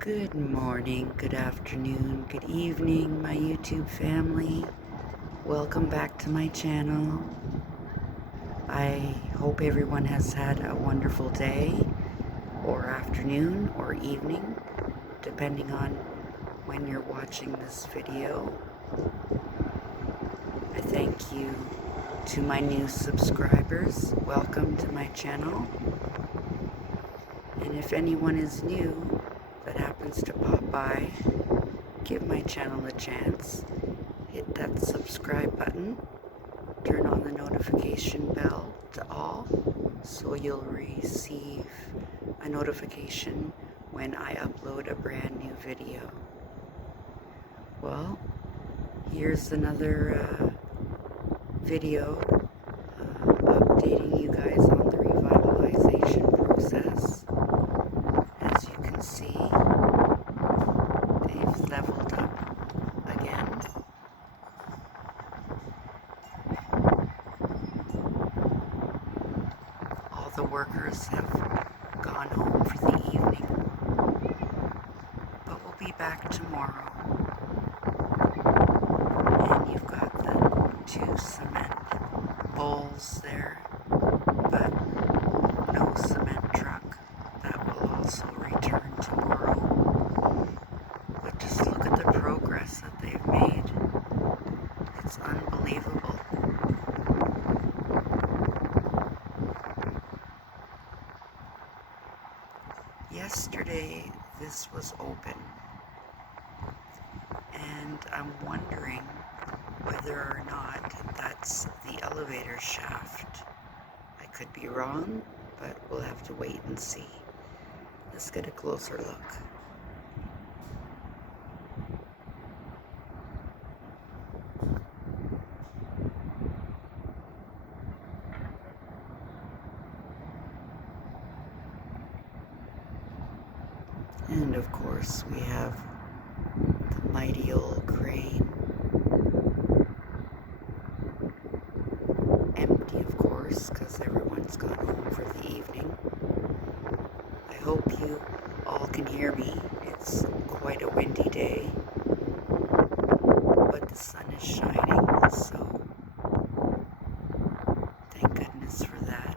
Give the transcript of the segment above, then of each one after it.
Good morning, good afternoon, good evening, my YouTube family. Welcome back to my channel. I hope everyone has had a wonderful day, or afternoon, or evening, depending on when you're watching this video. I thank you to my new subscribers. Welcome to my channel. And if anyone is new that happens to pop by, give my channel a chance. Hit that subscribe button, turn on the notification bell to all so you'll receive a notification when I upload a brand new video. Well, here's another video updating you guys on the revitalization process. As you can see, they've leveled up again. All the workers have gone home for the evening, but we'll be back tomorrow. And you've got the 2 cement bowls there, but no cement truck. That will also return tomorrow. But just look at the progress that they've made. It's unbelievable. Yesterday this was open, and I'm wondering whether or not that's the elevator shaft. I could be wrong, but we'll have to wait and see. Let's get a closer look. And of course we have the mighty old crane. Empty, of course, because everyone's gone home for the evening. I hope you all can hear me. It's quite a windy day, but the sun is shining, so thank goodness for that.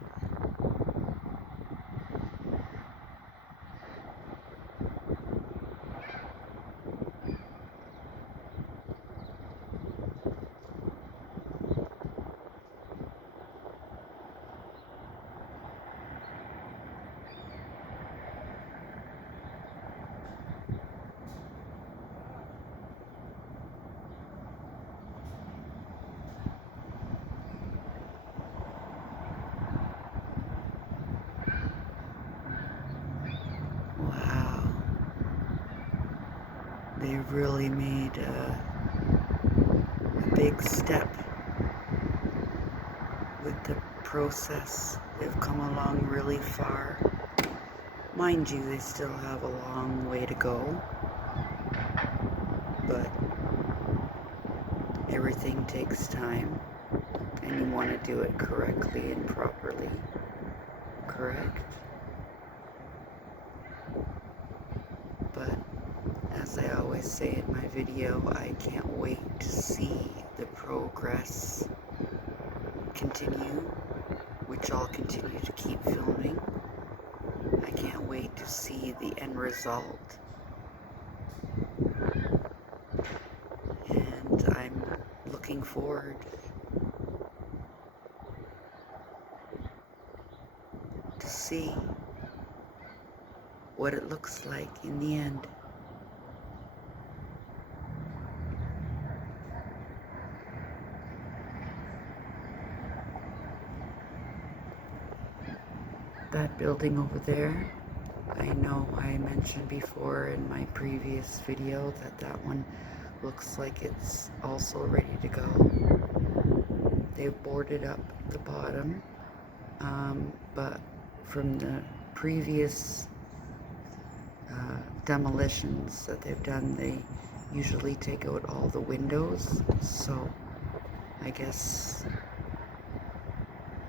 Wow, they've really made a big step with the process. They've come along really far. Mind you, they still have a long way to go, but everything takes time, and you want to do it correctly and properly, correct? But as I always say in my video, I can't wait to see the progress continue, which I'll continue to keep filming. I can't wait to see the end result. And I'm looking forward to see what it looks like in the end. That building over there, I know I mentioned before in my previous video that that one looks like it's also ready to go. They've boarded up the bottom, but from the previous demolitions that they've done, they usually take out all the windows, so I guess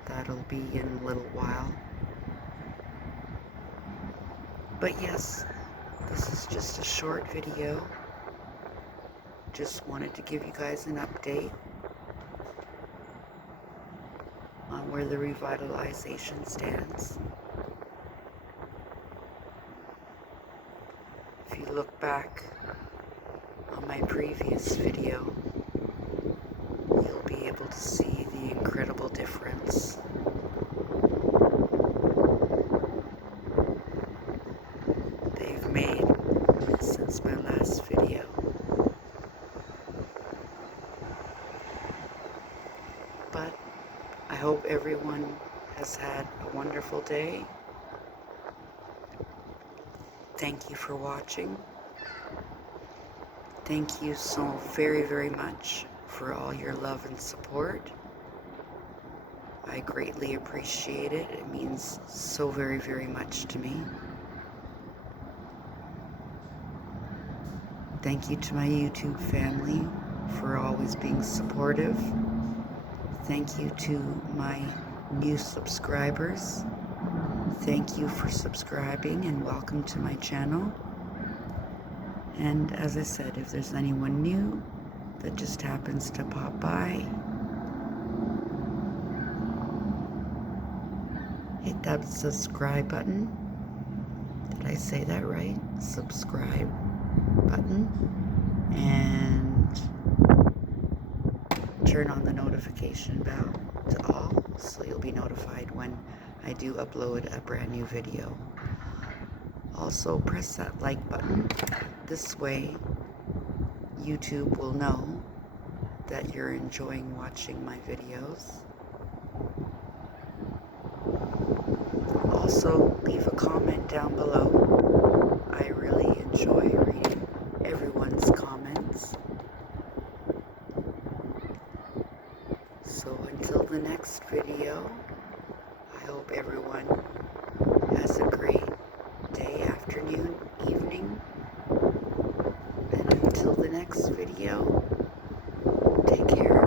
that'll be in a little while. But yes, this is just a short video. Just wanted to give you guys an update on where the revitalization stands. If you look back on my previous video, you'll be able to see the incredible difference they've made since my last video. But I hope everyone has had a wonderful day. Thank you for watching. Thank you so very, very much for all your love and support. I greatly appreciate it. It means so very, very much to me. Thank you to my YouTube family for always being supportive. Thank you to my new subscribers. Thank you for subscribing and welcome to my channel. And as I said, if there's anyone new that just happens to pop by, hit that subscribe button. Did I say that right? Subscribe button. And turn on the notification bell to all so you'll be notified when I do upload a brand new video. Also press that like button. This way YouTube will know that you're enjoying watching my videos. Also leave a comment down below. I really enjoy reading everyone's comments. So until the next video, I hope everyone has a great day, afternoon, evening. And until the next video, take care.